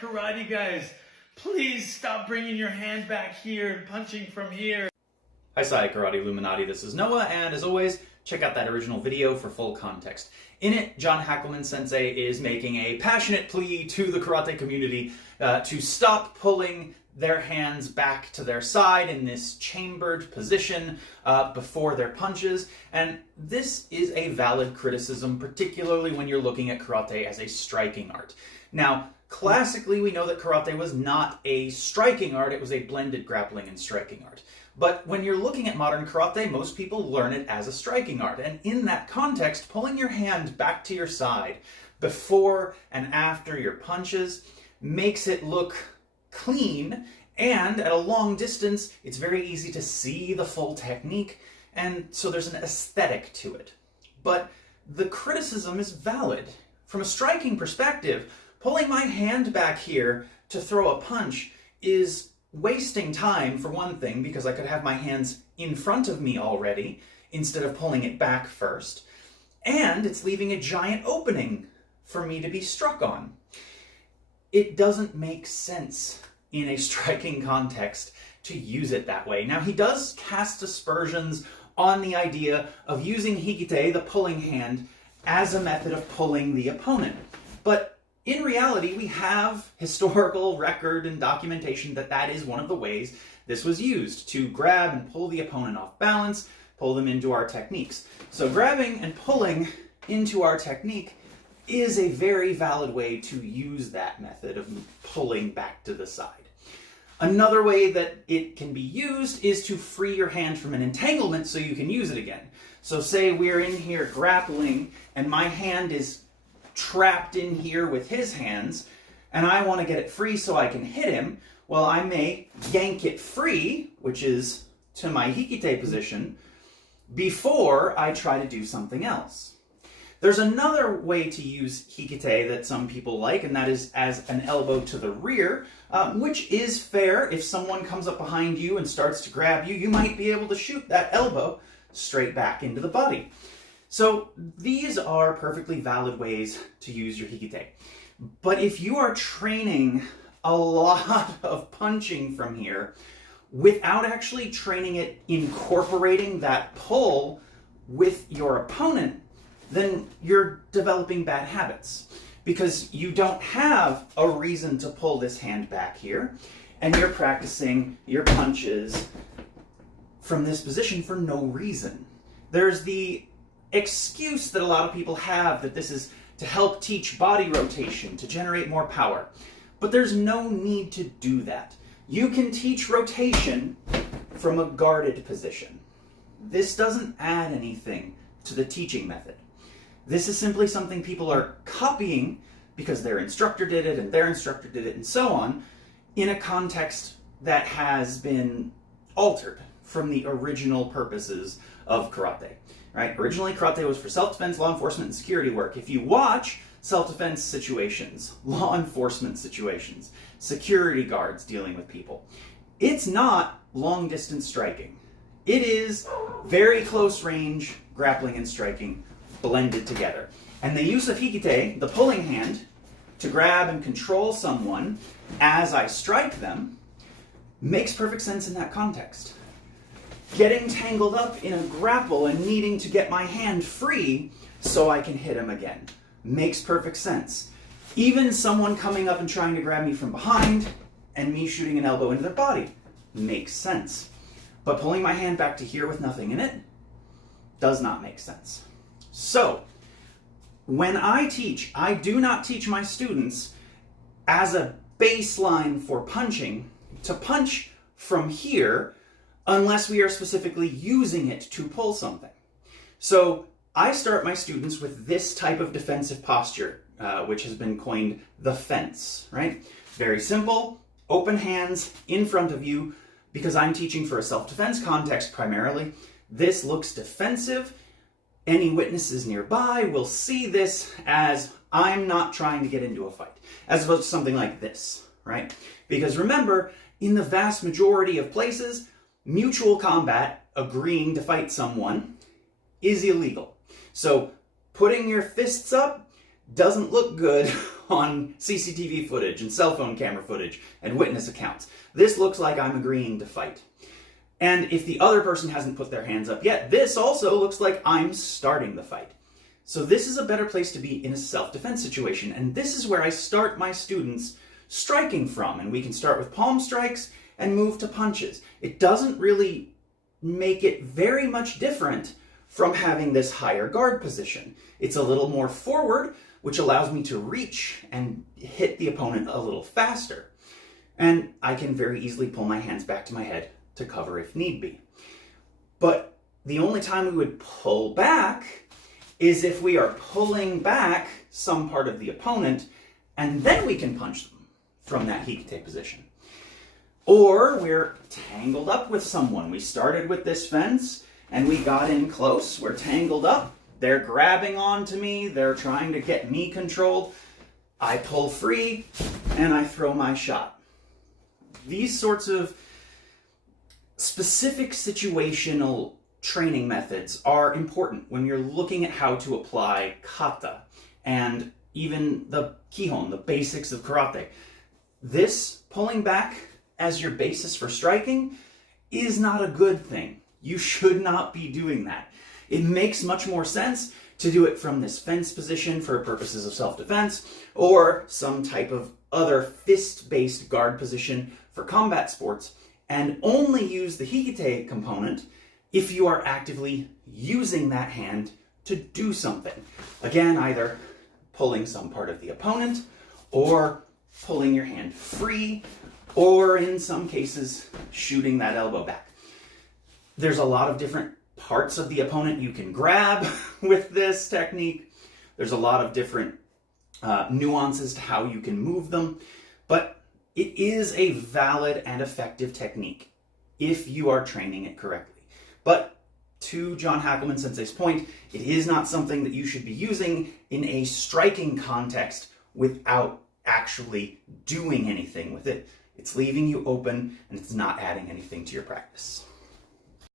karate guys, please stop bringing your hand back here and punching from here. Hi, Karate Illuminati, this is Noah, and as always, check out that original video for full context. In it, John Hackleman Sensei is making a passionate plea to the karate community to stop pulling their hands back to their side in this chambered position before their punches, and this is a valid criticism, particularly when you're looking at karate as a striking art. Now, classically, we know that karate was not a striking art, it was a blended grappling and striking art. But when you're looking at modern karate, most people learn it as a striking art. And in that context, pulling your hand back to your side before and after your punches makes it look clean, and at a long distance, it's very easy to see the full technique, and so there's an aesthetic to it. But the criticism is valid. From a striking perspective, pulling my hand back here to throw a punch is wasting time, for one thing, because I could have my hands in front of me already instead of pulling it back first, and it's leaving a giant opening for me to be struck on. It doesn't make sense in a striking context to use it that way. Now, he does cast aspersions on the idea of using Hikite, the pulling hand, as a method of pulling the opponent. But in reality, we have historical record and documentation that that is one of the ways this was used, to grab and pull the opponent off balance, pull them into our techniques. So grabbing and pulling into our technique is a very valid way to use that method of pulling back to the side. Another way that it can be used is to free your hand from an entanglement so you can use it again. So say we're in here grappling and my hand is trapped in here with his hands, and I want to get it free so I can hit him. Well, I may yank it free, which is to my Hikite position, before I try to do something else. There's another way to use Hikite that some people like, and that is as an elbow to the rear, which is fair. If someone comes up behind you and starts to grab you, you might be able to shoot that elbow straight back into the body. So these are perfectly valid ways to use your Hikite. But if you are training a lot of punching from here without actually training it incorporating that pull with your opponent, then you're developing bad habits, because you don't have a reason to pull this hand back here, and you're practicing your punches from this position for no reason. There's the excuse that a lot of people have that this is to help teach body rotation, to generate more power. But there's no need to do that. You can teach rotation from a guarded position. This doesn't add anything to the teaching method. This is simply something people are copying because their instructor did it and their instructor did it and so on, in a context that has been altered from the original purposes of karate. Right? Originally, karate was for self-defense, law enforcement, and security work. If you watch self-defense situations, law enforcement situations, security guards dealing with people, it's not long-distance striking. It is very close range grappling and striking blended together. And the use of Hikite, the pulling hand, to grab and control someone as I strike them, makes perfect sense in that context. Getting tangled up in a grapple and needing to get my hand free so I can hit him again makes perfect sense. Even someone coming up and trying to grab me from behind and me shooting an elbow into their body makes sense. But pulling my hand back to here with nothing in it does not make sense. So, when I teach, I do not teach my students as a baseline for punching to punch from here unless we are specifically using it to pull something. So I start my students with this type of defensive posture, which has been coined the fence, right? Very simple, open hands in front of you, because I'm teaching for a self-defense context primarily. This looks defensive. Any witnesses nearby will see this as I'm not trying to get into a fight, as opposed to something like this, right? Because remember, in the vast majority of places, mutual combat, agreeing to fight someone, is illegal. So putting your fists up doesn't look good on CCTV footage and cell phone camera footage and witness accounts. This looks like I'm agreeing to fight. And if the other person hasn't put their hands up yet, this also looks like I'm starting the fight. So this is a better place to be in a self-defense situation. And this is where I start my students striking from. And we can start with palm strikes and move to punches. It doesn't really make it very much different from having this higher guard position. It's a little more forward, which allows me to reach and hit the opponent a little faster. And I can very easily pull my hands back to my head to cover if need be. But the only time we would pull back is if we are pulling back some part of the opponent, and then we can punch them from that Hikite position. Or we're tangled up with someone. We started with this fence, and we got in close. We're tangled up. They're grabbing onto me. They're trying to get me controlled. I pull free, and I throw my shot. These sorts of specific situational training methods are important when you're looking at how to apply kata and even the kihon, the basics of karate. This pulling back as your basis for striking is not a good thing. You should not be doing that. It makes much more sense to do it from this fence position for purposes of self-defense, or some type of other fist-based guard position for combat sports, and only use the Hikite component if you are actively using that hand to do something. Again, either pulling some part of the opponent, or pulling your hand free, or in some cases, shooting that elbow back. There's a lot of different parts of the opponent you can grab with this technique. There's a lot of different nuances to how you can move them, but it is a valid and effective technique if you are training it correctly. But to John Hackleman Sensei's point, it is not something that you should be using in a striking context without actually doing anything with it. It's leaving you open, and it's not adding anything to your practice.